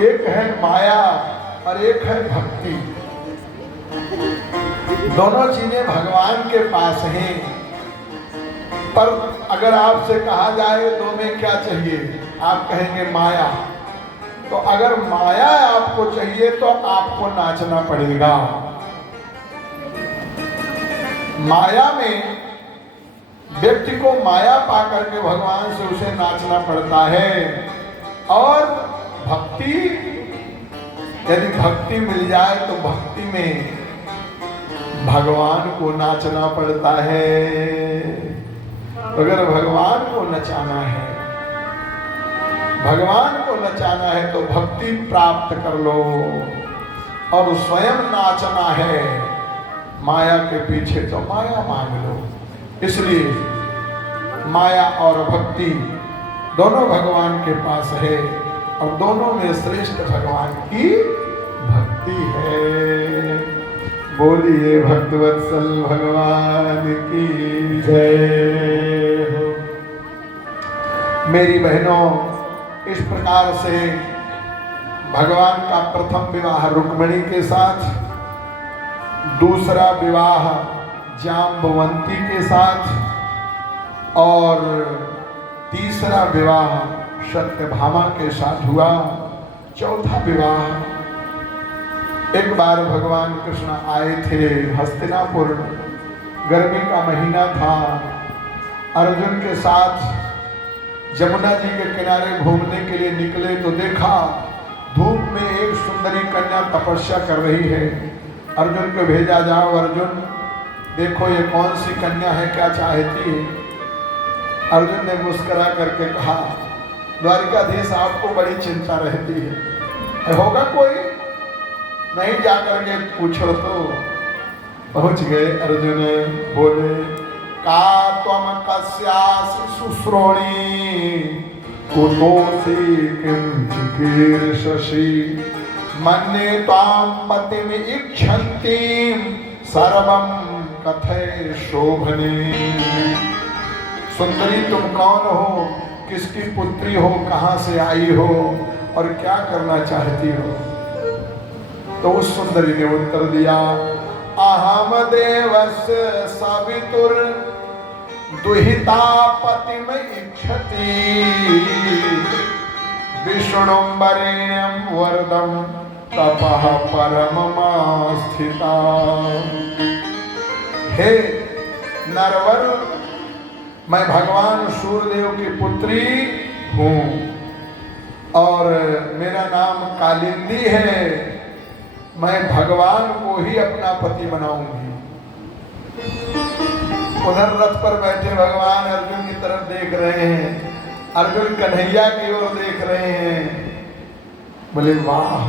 एक है माया और एक है भक्ति। दोनों चीजें भगवान के पास हैं, पर अगर आपसे कहा जाए दो में क्या चाहिए, आप कहेंगे माया। तो अगर माया आपको चाहिए तो आपको नाचना पड़ेगा। माया में व्यक्ति को माया पा करके भगवान से उसे नाचना पड़ता है। और भक्ति, यदि भक्ति मिल जाए तो भक्ति में भगवान को नाचना पड़ता है। अगर भगवान को नचाना है, भगवान को नचाना है तो भक्ति प्राप्त कर लो और स्वयं नाचना है। माया के पीछे तो माया मांग लो। इसलिए माया और भक्ति दोनों भगवान के पास है और दोनों में श्रेष्ठ भगवान की भक्ति है। बोलिए भक्तवत्सल भगवान की जय हो। मेरी बहनों, इस प्रकार से भगवान का प्रथम विवाह रुक्मिणी के साथ, दूसरा विवाह जाम्बवंती के साथ और तीसरा विवाह सत्यभामा के साथ हुआ। चौथा विवाह, एक बार भगवान कृष्ण आए थे हस्तिनापुर, गर्मी का महीना था। अर्जुन के साथ जमुना जी के किनारे घूमने के लिए निकले तो देखा धूप में एक सुंदरी कन्या तपस्या कर रही है। अर्जुन को भेजा, जाओ अर्जुन देखो ये कौन सी कन्या है, क्या चाहती है। अर्जुन ने मुस्कुरा करके कहा, द्वारिकाधीश आपको बड़ी चिंता रहती है, होगा कोई? नहीं, जाकर के पूछो। तो पहुंच गए। अर्जुन बोले, का त्वम कस्यासि शुश्रोणी कुतोऽसि किं चिकीर्षसि मन्ये त्वां पतिम् इच्छन्तीं सर्वं कथय शोभने। सुंदरी तुम कौन हो, किसकी पुत्री हो, कहाँ से आई हो और क्या करना चाहती हो? तो उस सुंदरी ने उत्तर दिया, अहम देवस्य सवितुर दुहिता पतिम इच्छति विष्णुं वरेण्यं वरदं तपः परममास्थिता। हे नरवर, मैं भगवान सूर्यदेव की पुत्री हूँ और मेरा नाम कालिंदी है। मैं भगवान को ही अपना पति बनाऊंगी। उधर रथ पर बैठे भगवान अर्जुन की तरफ देख रहे हैं, अर्जुन कन्हैया की ओर देख रहे हैं। बोले वाह,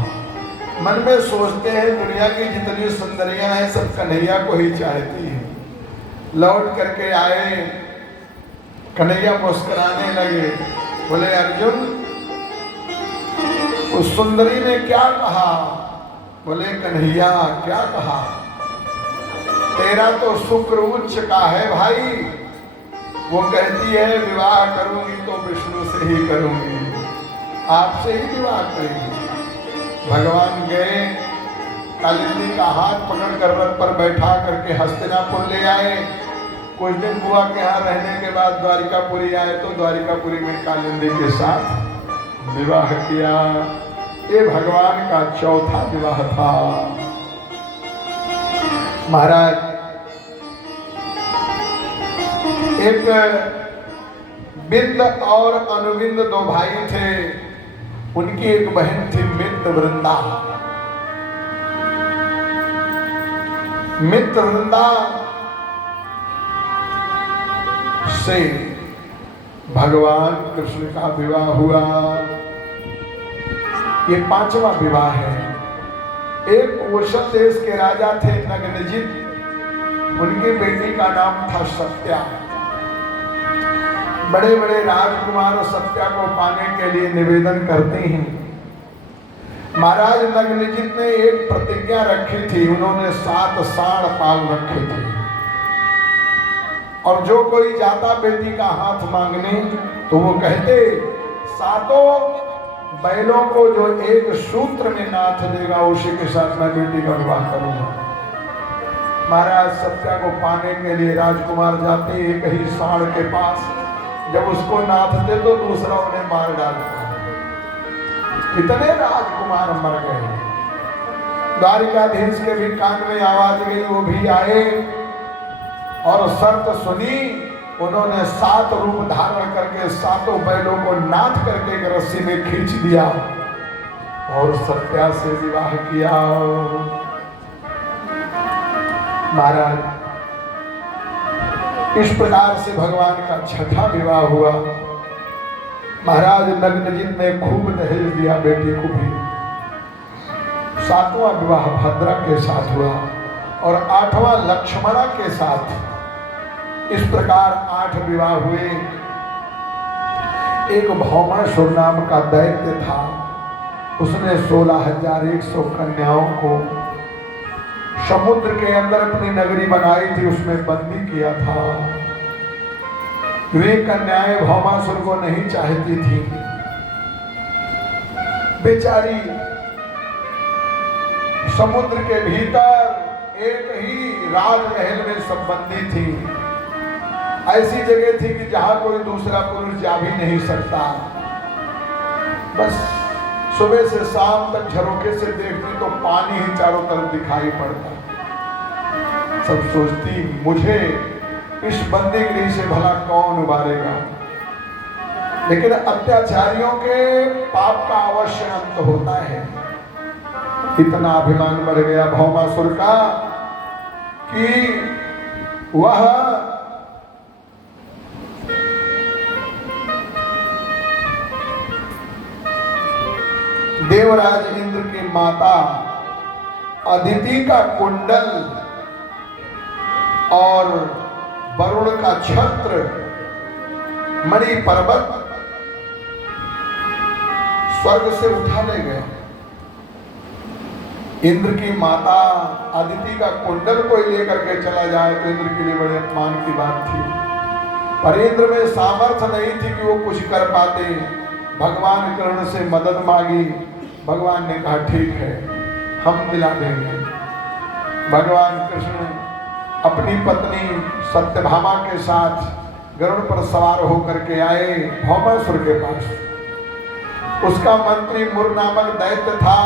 मन में सोचते हैं दुनिया की जितनी सुंदरियां हैं सब कन्हैया को ही चाहती हैं। लौट करके आए, कन्हैया मुस्कुराने लगे। बोले अर्जुन, उस सुंदरी ने क्या कहा? बोले कन्हैया क्या कहा? तेरा तो शुक्र उच्च का है भाई। वो कहती है विवाह करूंगी तो विष्णु से ही करूंगी, आपसे ही विवाह करेंगी। भगवान गए, कालिंदी का हाथ पकड़ कर रथ पर बैठा करके हस्तिनापुर ले आए। कुछ दिन बुआ के यहाँ रहने के बाद द्वारिकापुरी आए तो द्वारिकापुरी में कालिंदी के साथ विवाह किया। ये भगवान का चौथा विवाह था। महाराज, एक बिंद और अनुबिंद दो भाई थे। उनकी एक बहन थी मित्रवृंदा। मित्रवृंदा से भगवान कृष्ण का विवाह हुआ। ये पांचवा विवाह है। एक कोशल देश के राजा थे नग्नजित, उनकी बेटी का नाम था सत्या। बड़े बड़े राजकुमार सत्या को पाने के लिए निवेदन करते हैं। महाराज नग्नजित ने एक प्रतिज्ञा रखी थी, उन्होंने 7 सांड पाल रखे थे और जो कोई जाता बेटी का हाथ मांगने तो वो कहते 7 बैलों को जो एक सूत्र में नाथ देगा उसी के साथ मैं बेटी का विवाह करूंगा। महाराज सत्या को पाने के लिए राजकुमार जाते एक ही सांड के पास, जब उसको नाथते तो दूसरा उन्हें मार डालता। कितने राजकुमार मर गए। द्वारिकाधीश के भी कान में आवाज गई, वो भी आए और शर्त सुनी। उन्होंने 7 रूप धारण करके 7 बैलों को नाथ करके एक रस्सी में खींच दिया और सत्या से विवाह किया। महाराज इस प्रकार से भगवान का 6ठा विवाह हुआ। महाराज नग्नजित ने खूब दहेज दिया बेटी को भी। 7वां विवाह भद्रा के साथ हुआ और 8वां लक्ष्मणा के साथ। इस प्रकार 8 विवाह हुए। एक भौमासुर नाम का दैत्य था, उसने 16,100 कन्याओं को समुद्र के अंदर अपनी नगरी बनाई थी, उसमें बंदी किया था। वे कन्याएं भौमासुर को नहीं चाहती थी। बेचारी समुद्र के भीतर एक ही राजमहल में सब बंदी थी। ऐसी जगह थी कि जहां कोई दूसरा पुरुष जा भी नहीं सकता। बस सुबह से शाम तक झरोखे से देखती तो पानी ही चारों तरफ दिखाई पड़ता। सब सोचती मुझे इस बंदीगिरी से भला कौन उबारेगा। लेकिन अत्याचारियों के पाप का अवश्य अंत होता है। इतना अभिमान बढ़ गया भौमासुर का कि वह देवराज इंद्र की माता अदिति का कुंडल और वरुण का छत्र मणि पर्वत स्वर्ग से उठा ले गए। इंद्र की माता अदिति का कुंडल कोई लेकर के चला जाए तो इंद्र के लिए बड़े अपमान की बात थी। पर इंद्र में सामर्थ्य नहीं थी कि वो कुछ कर पाते। भगवान कर्ण से मदद मांगी, भगवान ने कहा ठीक है हम दिला देंगे। भगवान कृष्ण अपनी पत्नी सत्यभामा के साथ गरुड़ पर सवार होकर के आए भौमासुर के पास। उसका मंत्री मुर नामक दैत्य था।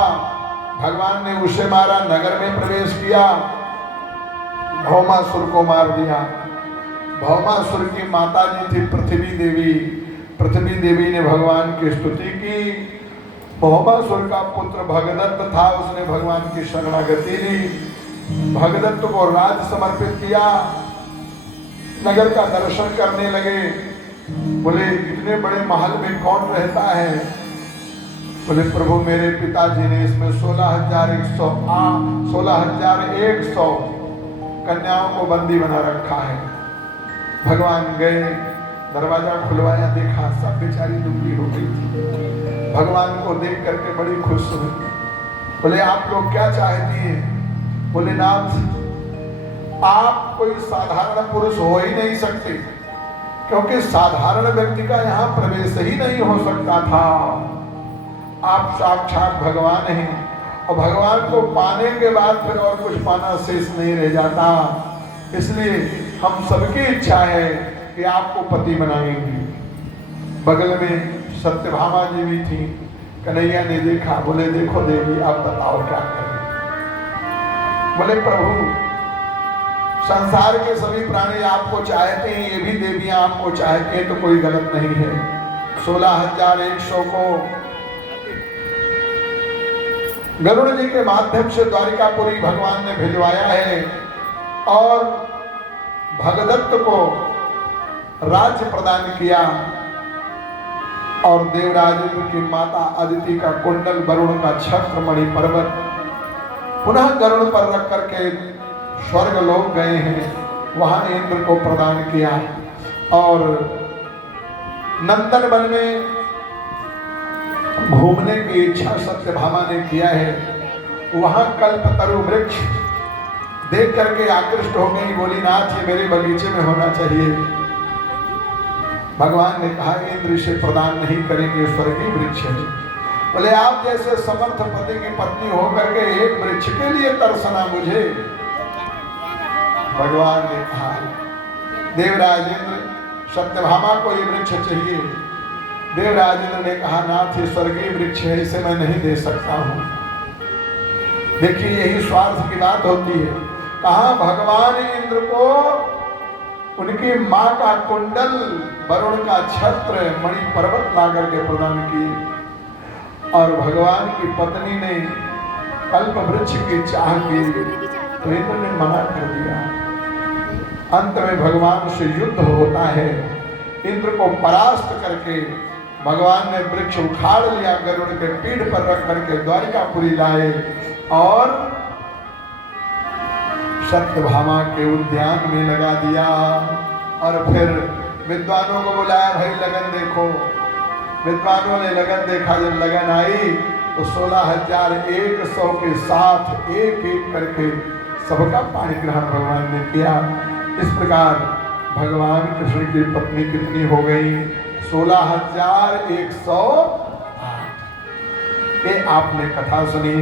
भगवान ने उसे मारा, नगर में प्रवेश किया, भौमासुर को मार दिया। भौमासुर की माता जी थी पृथ्वी देवी। पृथ्वी देवी ने भगवान की स्तुति की। भौमासुर का पुत्र भगदत्त था, उसने भगवान की शरणागति ली। भगदत्त को राज समर्पित किया। नगर का दर्शन करने लगे। बोले इतने बड़े महल में कौन रहता है? बोले प्रभु मेरे पिताजी ने इसमें 16,100 कन्याओं को बंदी बना रखा है। भगवान गए, दरवाजा खुलवाया, देखा सब बेचारी दुखी हो गई थी। भगवान को देख करके बड़ी खुश हुई। बोले आप लोग क्या चाहती हैं? बोले नाथ आप कोई साधारण पुरुष हो ही नहीं सकते, क्योंकि साधारण व्यक्ति का यहाँ प्रवेश ही नहीं हो सकता था। आप साक्षात भगवान हैं और भगवान को पाने के बाद फिर और कुछ पाना शेष नहीं रह जाता। इसलिए हम सबकी इच्छा है कि आपको पति बनाएंगे। बगल में सत्यभामा जी भी थी। कन्हैया ने देखा, बोले देखो देवी आप बताओ क्या करें। बोले प्रभु संसार के सभी प्राणी आपको चाहते हैं, ये भी देवियां आपको चाहते हैं, तो कोई गलत नहीं है। 16,100 को गरुड़ जी के माध्यम से द्वारिकापुरी भगवान ने भिजवाया है और भगदत्त को राज्य प्रदान किया और देवराज इंद्र की माता अदिति का कुंडल, वरुण का छत्र, मणि पर्वत पुनः गरुड़ पर रख करके स्वर्ग लोग गए हैं, वहां इंद्र को प्रदान किया। और नंदन वन में घूमने की इच्छा सत्यभामा ने किया है। वहां कल्पतरु वृक्ष देख करके आकृष्ट हो गई। बोली नाथ ये मेरे बगीचे में होना चाहिए। भगवान ने कहा इंद्र इसे प्रदान नहीं करेंगे, स्वर्गीय वृक्ष है। बोले आप जैसे समर्थ पति की पत्नी होकर के एक वृक्ष के लिए तरसना मुझे। भगवान ने कहा देवराजेंद्र सत्यभामा को ये वृक्ष चाहिए। देवराजेंद्र ने कहा नाथ ये स्वर्गीय वृक्ष है, इसे मैं नहीं दे सकता हूं। देखिए यही स्वार्थ की बात होती है। कहा भगवान इंद्र को उनकी मां का कुंडल, वरुण का छत्र, मणि पर्वत ला करके प्रदान किए और भगवान की पत्नी ने कल्प वृक्ष की चाह की तो इंद्र ने मना कर दिया। अंत में भगवान से युद्ध होता है। इंद्र को परास्त करके भगवान ने वृक्ष उखाड़ लिया, गरुड़ के पीठ पर रख करके द्वारिकापुरी लाए और सत्यभामा के उद्यान में लगा दिया। और फिर विद्वानों को बुलाया, भाई लगन देखो। विद्वानों ने लगन देखा। जब लगन आई तो 16,100 के साथ एक एक करके सबका पाणी ग्रहण भगवान ने किया। इस प्रकार भगवान कृष्ण की पत्नी कितनी हो गई? 16,108। ये आपने कथा सुनी।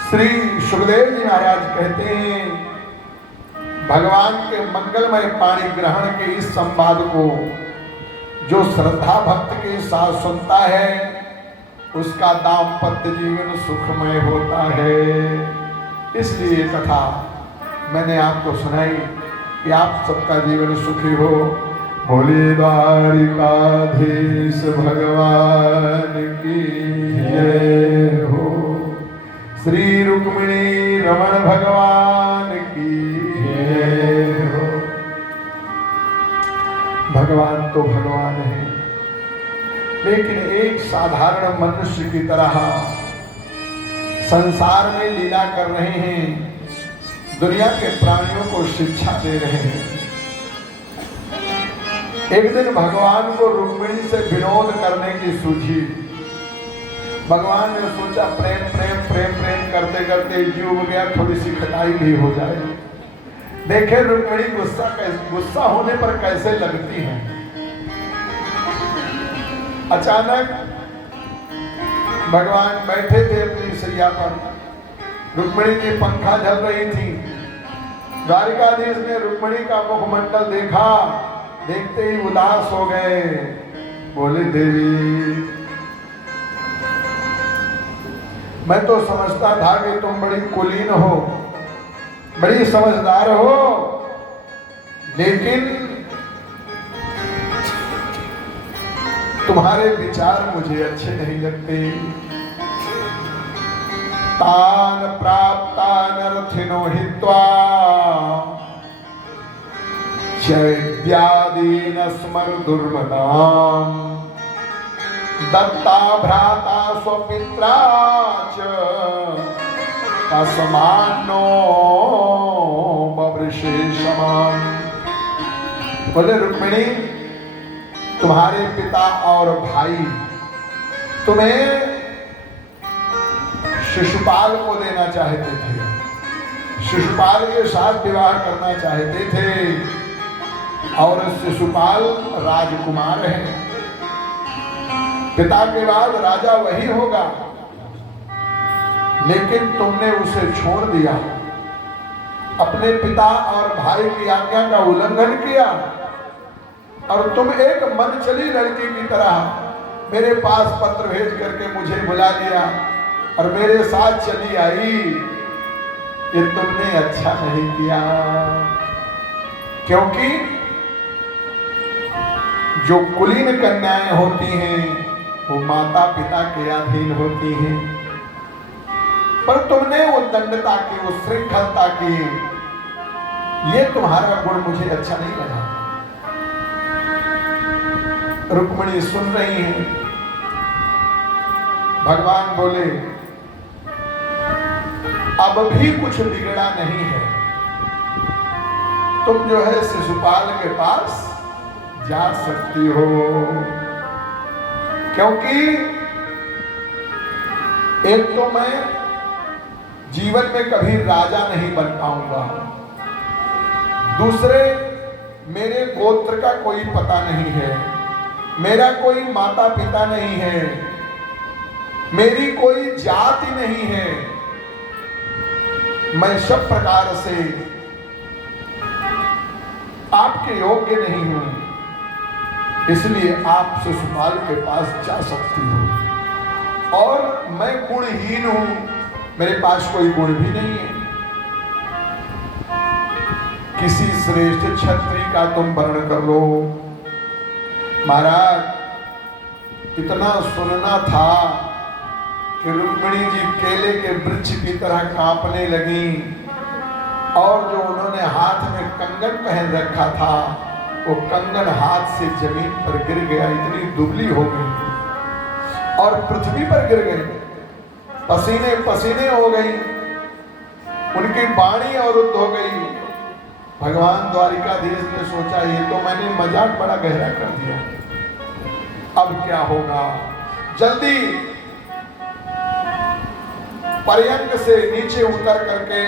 श्री सुखदेव जी महाराज कहते हैं भगवान के मंगलमय पाणी ग्रहण के इस संवाद को जो श्रद्धा भक्त के साथ सुनता है उसका दाम्पत्य जीवन सुखमय होता है। इसलिए कथा मैंने आपको सुनाई कि आप सबका जीवन सुखी हो। भोले द्वारिकाधीश भगवान की जय हो। श्री रुक्मिणी रमण भगवान की जय हो। भगवान तो भगवान है, लेकिन एक साधारण मनुष्य की तरह संसार में लीला कर रहे हैं, दुनिया के प्राणियों को शिक्षा दे रहे हैं। एक दिन भगवान को रुक्मिणी से विनोद करने की सूझी। भगवान ने सोचा प्रेम प्रेम प्रेम प्रेम करते करते जीव गया, थोड़ी सी खटाई भी हो जाए। देखे रुक्मिणी गुस्सा होने पर कैसे लगती है। अचानक भगवान बैठे थे अपनी सैया पर, रुक्मिणी की पंखा झल रही थी। द्वारिकाधीश ने रुक्मिणी का मुखमंडल देखा, देखते ही उदास हो गए। बोले देवी मैं तो समझता था कि तुम बड़ी कुलीन हो, बड़ी समझदार हो, लेकिन तुम्हारे विचार मुझे अच्छे नहीं लगते। तान प्राप्तान रथिनो हित्वा चैद्यादीन स्मर दुर्मदाम दत्ता भ्राता स्वपित्रा च तस्मान्नो बवृषेशमाम। बोले रुक्मिणी तुम्हारे पिता और भाई तुम्हें शिशुपाल को देना चाहते थे, शिशुपाल के साथ विवाह करना चाहते थे और शिशुपाल राजकुमार है। पिता के बाद राजा वही होगा, लेकिन तुमने उसे छोड़ दिया, अपने पिता और भाई की आज्ञा का उल्लंघन किया और तुम एक मनचली लड़की की तरह मेरे पास पत्र भेज करके मुझे बुला लिया और मेरे साथ चली आई। ये तुमने अच्छा नहीं किया, क्योंकि जो कुलीन कन्याएं होती हैं वो माता पिता के अधीन होती हैं, पर तुमने वो दंडता की, वो श्रृंखलता की, ये तुम्हारा गुण मुझे अच्छा नहीं लगा। रुक्मिणी सुन रही है। भगवान बोले अब भी कुछ बिगड़ा नहीं है, तुम जो है शिशुपाल के पास जा सकती हो, क्योंकि एक तो मैं जीवन में कभी राजा नहीं बन पाऊंगा, दूसरे मेरे गोत्र का कोई पता नहीं है, मेरा कोई माता पिता नहीं है, मेरी कोई जाति नहीं है, मैं सब प्रकार से आपके योग्य नहीं हूं, इसलिए आप शिशुपाल के पास जा सकती हो। और मैं गुणहीन हूं, मेरे पास कोई गुण भी नहीं है। किसी श्रेष्ठ क्षत्रिय का तुम वर्ण कर लो। महाराज, इतना सुनना था कि रुक्मिणी जी केले के वृक्ष की तरह कांपने लगी, और जो उन्होंने हाथ में कंगन पहन रखा था वो कंगन हाथ से जमीन पर गिर गया, इतनी दुबली हो गई और पृथ्वी पर गिर गई, पसीने पसीने हो गई, उनकी वाणी अवरुद्ध हो गई। भगवान द्वारिकाधीश ने सोचा ये तो मैंने मजाक बड़ा गहरा कर दिया, अब क्या होगा। जल्दी पर्यंक से नीचे उतर करके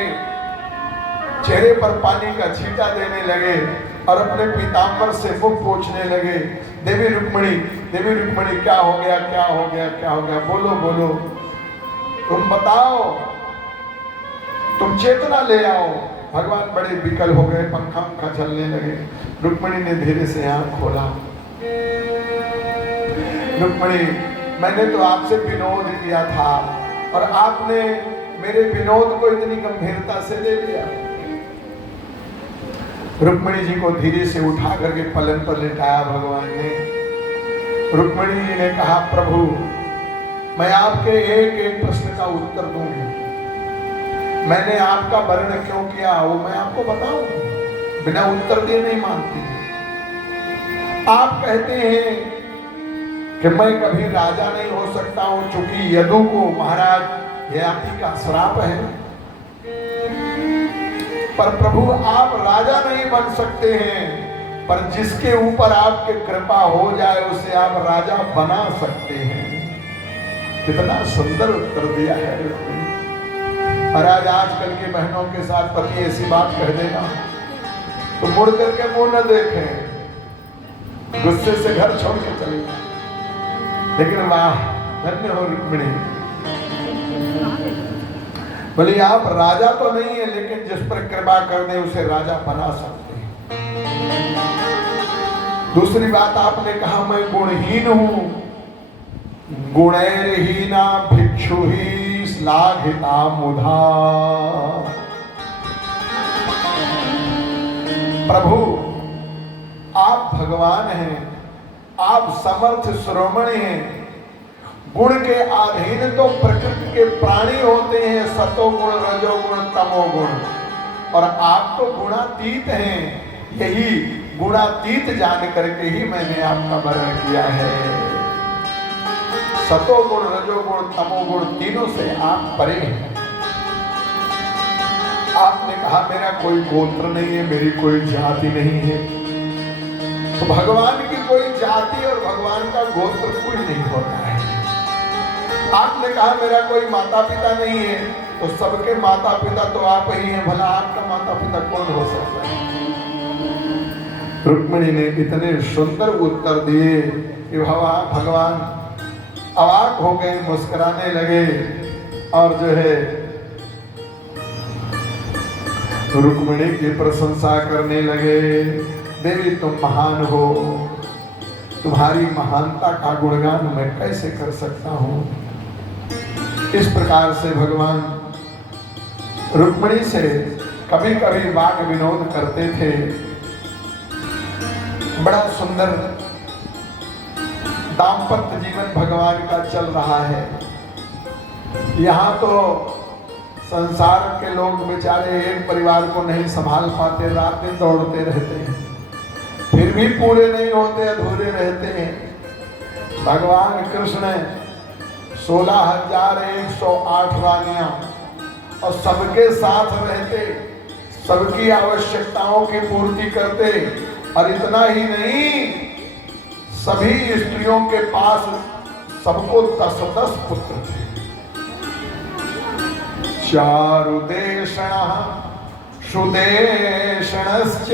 चेहरे पर पानी का छींटा देने लगे और अपने पीताम्बर से मुख पोंछने लगे। देवी रुक्मिणी, देवी रुक्मिणी, क्या हो गया, क्या हो गया, क्या हो गया, बोलो बोलो, तुम बताओ, तुम चेतना ले आओ। भगवान बड़े विकल हो गए, पंखा पंखा चलने लगे। रुक्मिणी ने धीरे से आंख खोला। रुक्मिणी, मैंने तो आपसे विनोद किया था और आपने मेरे विनोद को इतनी गंभीरता से ले लिया। रुक्मिणी जी को धीरे से उठा करके पलंग पर लेटाया भगवान ने। रुक्मिणी जी ने कहा, प्रभु मैं आपके एक एक प्रश्न का उत्तर दूंगी, मैंने आपका वर्ण क्यों किया वो मैं आपको बताऊं, बिना उत्तर दिए नहीं मानती। आप कहते हैं कि मैं कभी राजा नहीं हो सकता हूं, चूंकि यदु को महाराज ययाति का श्राप है। पर प्रभु आप राजा नहीं बन सकते हैं, पर जिसके ऊपर आपके कृपा हो जाए उसे आप राजा बना सकते हैं। कितना सुंदर उत्तर दिया है। महाराज, आजकल के बहनों के साथ पति ऐसी बात कह देना तो मुड़ करके मुंह न देखें, गुस्से से घर छोड़ के चले जाए। लेकिन वाह, धन्य हो रुक्मिणी, बोले आप राजा तो नहीं है, लेकिन जिस पर कृपा कर दे उसे राजा बना सकते हैं। दूसरी बात आपने कहा मैं गुणहीन हूं, गुणैरहीना भिक्षु ही श्लाघिता मुधा। प्रभु आप भगवान हैं, आप समर्थ शिरोमणि हैं। गुण के अधीन तो प्रकृति के प्राणी होते हैं, सतोगुण, रजोगुण, तमोगुण, और आप तो गुणातीत हैं। यही गुणातीत जान करके ही मैंने आपका वर्ण किया है। सतोगुण, रजोगुण, तमोगुण तीनों से आप परे हैं। आपने कहा मेरा कोई गोत्र नहीं है, मेरी कोई जाति नहीं है। तो भगवान की कोई जाति और भगवान का गोत्र कोई नहीं होता है। आपने कहा मेरा कोई माता पिता नहीं है, तो सबके माता पिता तो आप ही हैं, भला आपका माता पिता कौन हो सकता है। रुक्मिणी ने इतने सुंदर उत्तर दिए कि भगवान अवाक हो गए, मुस्कुराने लगे और जो है रुक्मिणी की प्रशंसा करने लगे। देवी तुम महान हो, तुम्हारी महानता का गुणगान मैं कैसे कर सकता हूं। इस प्रकार से भगवान रुक्मिणी से कभी कभी वाद विनोद करते थे। बड़ा सुंदर दाम्पत्य जीवन भगवान का चल रहा है। यहाँ तो संसार के लोग बेचारे एक परिवार को नहीं संभाल पाते, रात दिन दौड़ते रहते हैं, फिर भी पूरे नहीं होते, अधूरे रहते हैं। भगवान कृष्ण 16,108 रानियां और सबके साथ रहते, सबकी आवश्यकताओं की पूर्ति करते, और इतना ही नहीं, सभी स्त्रियों के पास सबको 10-10 पुत्र थे। चारुदेषणः सुदेषणश्च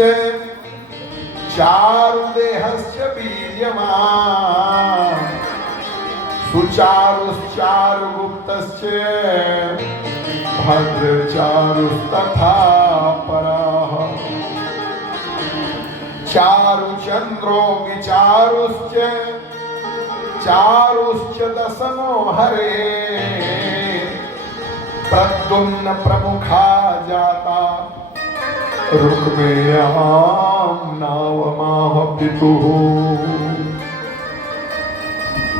चारुदेहस्य वीर्यवान् सुचारुश्चारुगुप्तश्च भद्रचारुस्तथा पराः चारुचन्द्रो विचारुश्च चारुश्च दशमो हरे प्रद्युम्न प्रमुखा जाता रुक्मेयां नावमाह पितुः।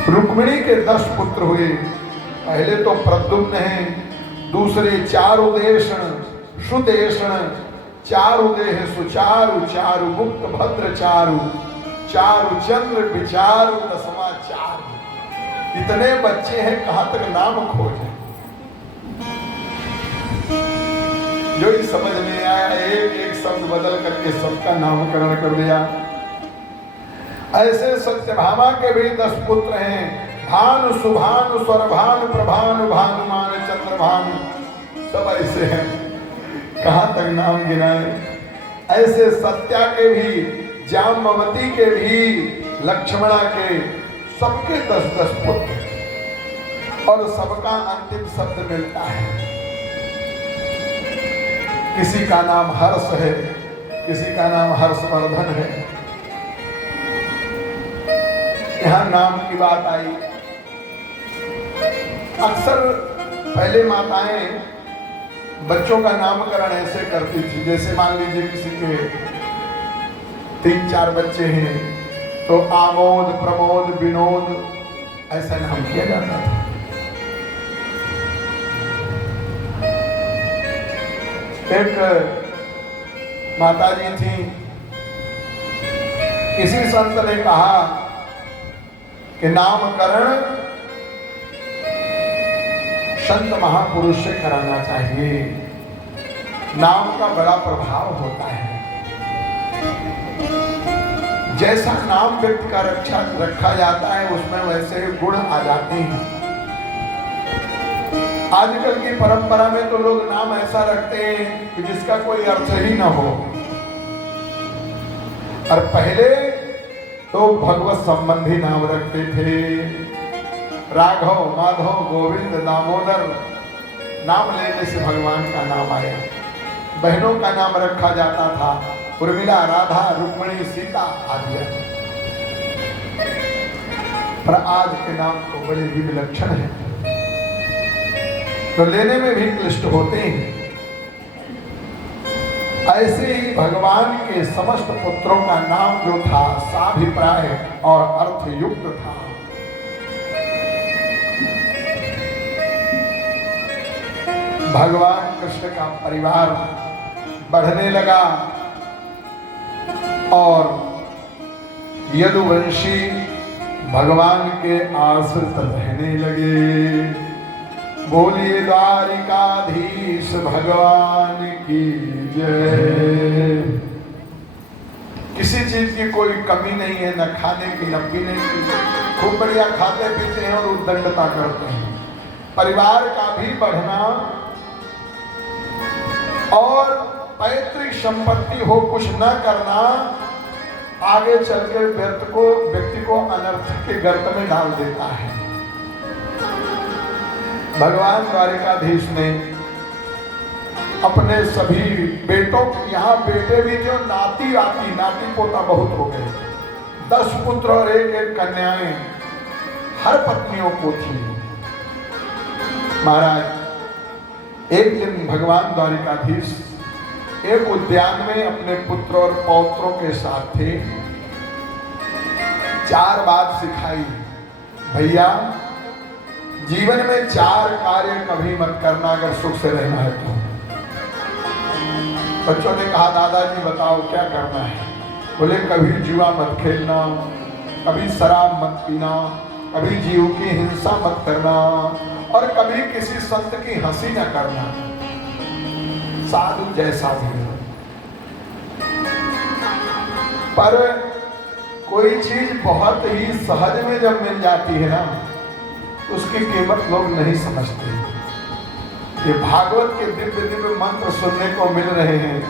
रुक्मिणी के 10 पुत्र हुए। पहले तो प्रद्युम्न हैं, दूसरे चारुदेशन सुदेशन चारुदेह सुचारु चारुगुप्त भद्र चारु चारुचंद्र विचारु दसमा चारु। इतने बच्चे हैं, कहां तक नाम खोजें। जो ही समझ में आया एक एक शब्द बदल करके सबका नामकरण कर दिया। ऐसे सत्यभामा के भी 10 पुत्र हैं। भानु सुभानु स्वरभानु प्रभानु भानुमान चंद्रभानु, सब ऐसे हैं, कहां तक नाम गिनाए। ऐसे सत्या के भी, जाम्बवती के भी, लक्ष्मणा के, सबके 10-10 पुत्र और सबका अंतिम शब्द मिलता है। किसी का नाम हर्ष है, किसी का नाम हर्षवर्धन है। यहां नाम की बात आई। अक्सर पहले माताएं बच्चों का नामकरण ऐसे करती थी, जैसे मान लीजिए किसी के 3-4 बच्चे हैं तो आमोद प्रमोद विनोद ऐसा नाम किया जाता था। एक माताजी थी, किसी संत ने कहा कि नामकरण संत महापुरुष से कराना चाहिए, नाम का बड़ा प्रभाव होता है। जैसा नाम व्यक्ति का रखा जाता है उसमें वैसे गुण आ जाते हैं। आजकल की परंपरा में तो लोग नाम ऐसा रखते हैं कि जिसका कोई अर्थ ही न हो। और पहले तो भगवत संबंधी नाम रखते थे। राघव माधव गोविंद दामोदर नाम लेने से भगवान का नाम आया। बहनों का नाम रखा जाता था, उर्मिला राधा रुक्मिणी सीता आदि। पर आज के नाम तो बड़े ही विलक्षण हैं, तो लेने में भी क्लिष्ट होते हैं। ऐसे ही भगवान के समस्त पुत्रों का नाम जो था साभिप्राय और अर्थयुक्त था। भगवान कृष्ण का परिवार बढ़ने लगा और यदुवंशी भगवान के आश्रित रहने लगे। बोलिए द्वारिकाधीश भगवान की जय। किसी चीज की कोई कमी नहीं है, न खाने की न पीने की। खूब बढ़िया खाते पीते हैं और उद्दंडता करते हैं। परिवार का भी बढ़ना और पैतृक संपत्ति हो कुछ न करना आगे चलकर व्यक्ति को अनर्थ के गर्त में डाल देता है। भगवान द्वारिकाधीश ने अपने सभी बेटों, यहाँ बेटे भी थे, नाती पोता बहुत हो गए। 10 पुत्र और 1-1 कन्याएं हर पत्नियों को थी। महाराज एक दिन भगवान द्वारिकाधीश एक उद्यान में अपने पुत्र और पौत्रों के साथ थे। 4 बात सिखाई, भैया जीवन में 4 कार्य कभी मत करना अगर सुख से रहना है तो। बच्चों ने कहा दादाजी बताओ क्या करना है। बोले कभी जुआ मत खेलना, कभी शराब मत पीना, कभी जीव की हिंसा मत करना और कभी किसी संत की हंसी न करना, साधु जैसा भी हो। पर कोई चीज बहुत ही सहज में जब मिल जाती है ना, उसकी कीमत लोग नहीं समझते। ये भागवत के दिव्य दिव्य मंत्र सुनने को मिल रहे हैं।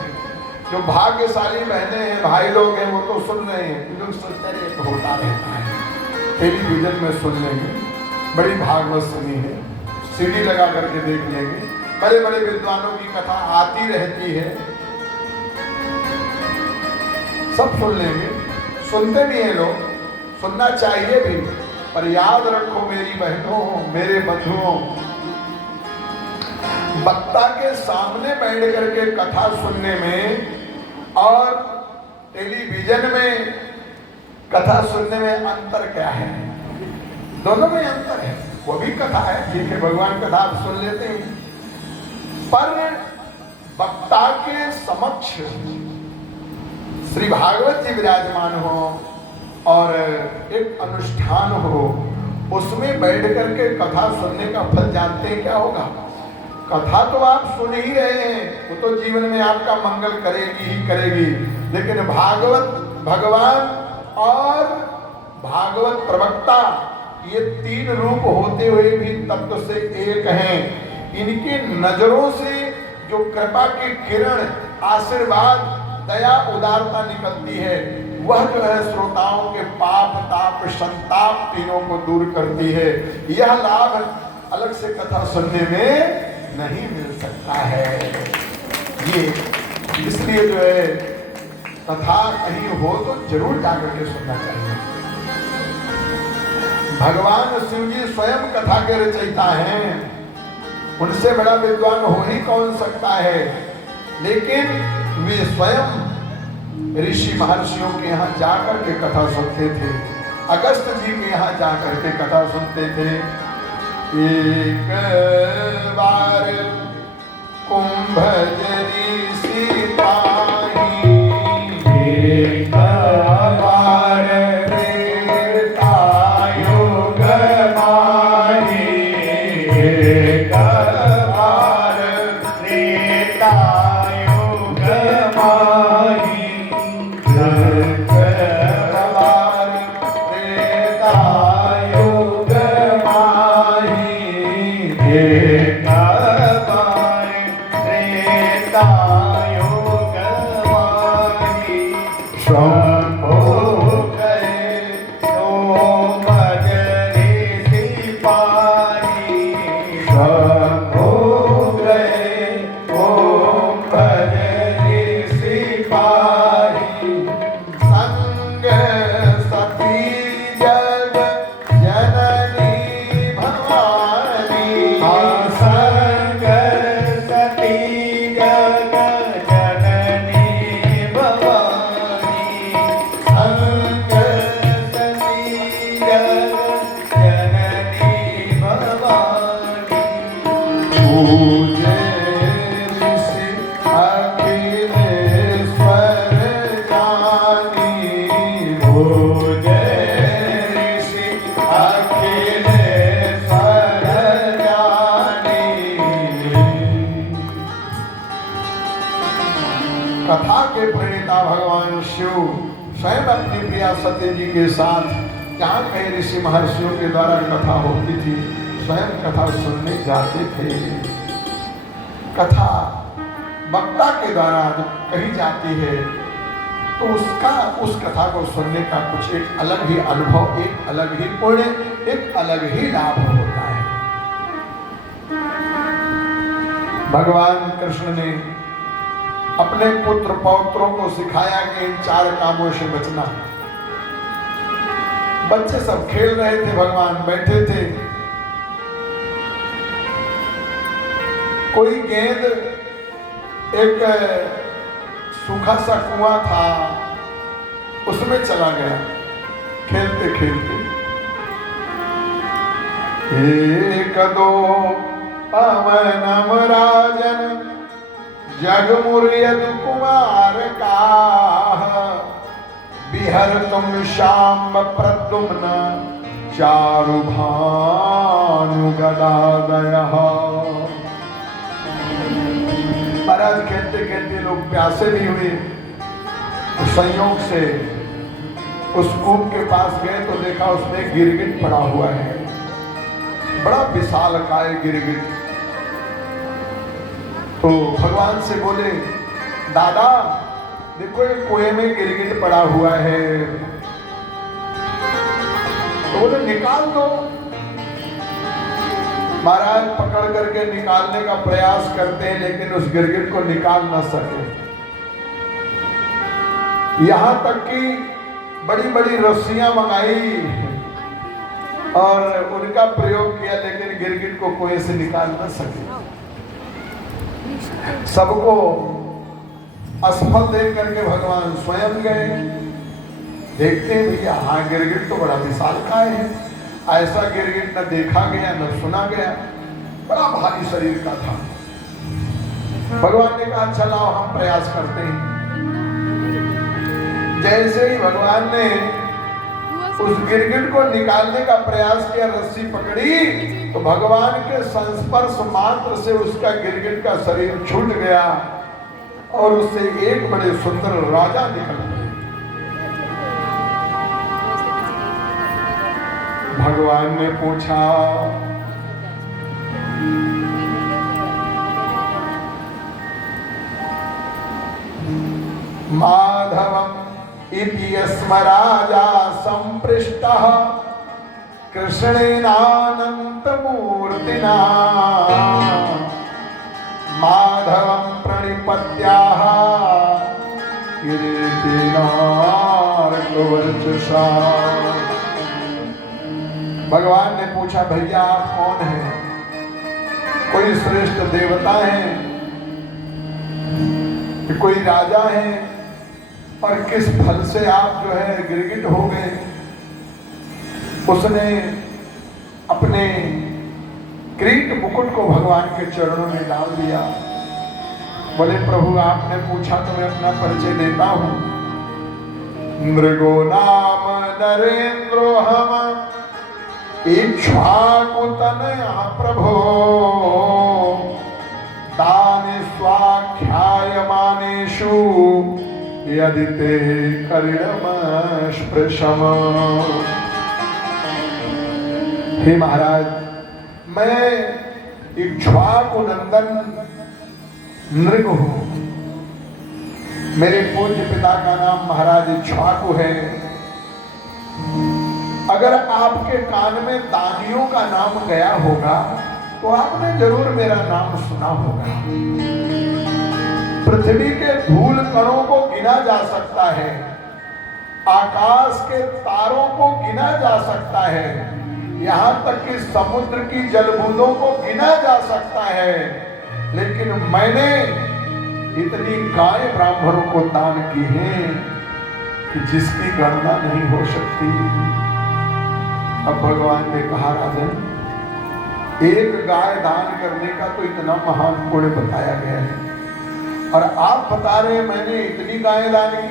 जो भाग्यशाली बहनें हैं, भाई लोग हैं, वो तो सुन रहे हैं। लोग सोचते रहे तो होता रहता है, टेलीविजन में सुन लेंगे। बड़ी भागवत सुनी है, सीडी लगा करके देख लेंगे। बड़े बड़े विद्वानों की कथा आती रहती है, सब सुन लेंगे, सुनते भी हैं लोग, सुनना चाहिए भी। पर याद रखो मेरी बहनों, मेरे बंधुओं, वक्ता के सामने बैठ करके कथा सुनने में और टेलीविजन में कथा सुनने में अंतर क्या है? दोनों में अंतर है। वो भी कथा है, ठीक है, भगवान कथा आप सुन लेते हैं, पर वक्ता के समक्ष श्री भागवत जी विराजमान हो और एक अनुष्ठान हो, उसमें बैठ करके कथा सुनने का फल जानते हैं क्या होगा? कथा तो आप सुन ही रहे हैं, वो तो जीवन में आपका मंगल करेगी ही करेगी, लेकिन भागवत भगवान और भागवत प्रवक्ता ये तीन रूप होते हुए भी तत्व से एक हैं। इनकी नजरों से जो कृपा की किरण, आशीर्वाद, दया, उदारता निकलती है, वह जो है श्रोताओं के पाप, ताप, संताप तीनों को दूर करती है। यह लाभ अलग से कथा सुनने में नहीं मिल सकता है। ये इसलिए जो है कथा कहीं हो तो जरूर जाकर के सुनना चाहिए। भगवान शिव जी स्वयं कथा के रचयिता हैं, उनसे बड़ा विद्वान हो ही कौन सकता है, लेकिन वे स्वयं ऋषि महर्षियों के यहाँ जाकर के कथा सुनते थे। अगस्त जी के यहाँ जाकर के कथा सुनते थे। एक बार कुंभज ऋषि पाही, एक बार कथा के प्रणेता भगवान शिव स्वयं अपनी प्रिया सती जी के साथ जहाँ कई ऋषि महर्षियों के द्वारा कथा होती थी, स्वयं कथा सुनने जाते थे। कथा वक्ता के द्वारा जब कही जाती है तो उस कथा को सुनने का कुछ एक अलग ही अनुभव, एक अलग ही पुण्य, एक अलग ही लाभ होता है। भगवान कृष्ण ने अपने पुत्र पौत्रों को सिखाया कि इन 4 कामों से बचना। बच्चे सब खेल रहे थे, भगवान बैठे थे, कोई गेंद एक सूखा सा कुआं था उसमें चला गया, खेलते खेलते। एक दो पवनम राजन जग मुर्यद कुमार का, बिहर तुम श्याम प्रद्युम्न चारु भानु गदादय। महाराज खेलते खेलते लोग प्यासे भी हुए, संयोग से उस कूप के पास गए तो देखा उसमें गिरगिट पड़ा हुआ है, बड़ा विशालकाय गिरगिट। तो भगवान से बोले, दादा देखो ये कुएं में गिरगिट पड़ा हुआ है। तो बोले निकाल दो। महाराज पकड़ करके निकालने का प्रयास करते हैं, लेकिन उस गिरगिट को निकाल न सके। यहां तक कि बड़ी बड़ी रस्सियां मंगाई और उनका प्रयोग किया, लेकिन गिरगिट को कुएं से निकाल न सके। सबको असफल देख करके भगवान स्वयं गए। देखते हैं भैया, हाँ गिरगिट तो बड़ा विशालकाय है, ऐसा गिरगिट न देखा गया न सुना गया, बड़ा भारी शरीर का था। भगवान ने कहा चलाओ हम प्रयास करते हैं। जैसे ही भगवान ने उस गिरगिट को निकालने का प्रयास किया, रस्सी पकड़ी, तो भगवान के संस्पर्श मात्र से उसका गिरगिट का शरीर छूट गया और उससे एक बड़े सुंदर राजा निकल गए। भगवान ने पूछा, माधवम इति यस्म राजा संपृष्टः कृष्णेनानंत मूर्तिना माधवम प्रणिपत्याः कीर्तिनार्कवर्चसा। भगवान ने पूछा, भैया आप कौन हैं? कोई श्रेष्ठ देवता हैं कि कोई राजा हैं, और किस फल से आप जो है गिरगिट हो गए? उसने अपने किरीट मुकुट को भगवान के चरणों में डाल दिया। बोले प्रभु आपने पूछा तो मैं अपना परिचय देता हूं। मृगो नाम नरेंद्रो हम इक्ष्वाकुतनया प्रभो दानि स्वाख्यायमानेषु यदि ते करिणमस्पृशम्। हे महाराज, मैं इक्ष्वाकु नंदन नृग हूं। मेरे पूज्य पिता का नाम महाराज इक्ष्वाकु है। अगर आपके कान में दानियों का नाम गया होगा तो आपने जरूर मेरा नाम सुना होगा। पृथ्वी के धूल कणों को गिना जा सकता है, आकाश के तारों को गिना जा सकता है, यहाँ तक कि समुद्र की जलबूंदों को गिना जा सकता है, लेकिन मैंने इतनी गाय ब्राह्मणों को दान की है कि जिसकी गणना नहीं हो सकती। अब भगवान ने कहा, राजन एक गाय दान करने का तो इतना महान पुण्य बताया गया है, और आप बता रहे हैं मैंने इतनी गाय दान की।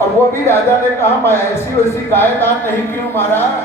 और वो भी राजा ने कहा, मैं ऐसी वैसी गाय दान नहीं की हूं महाराज,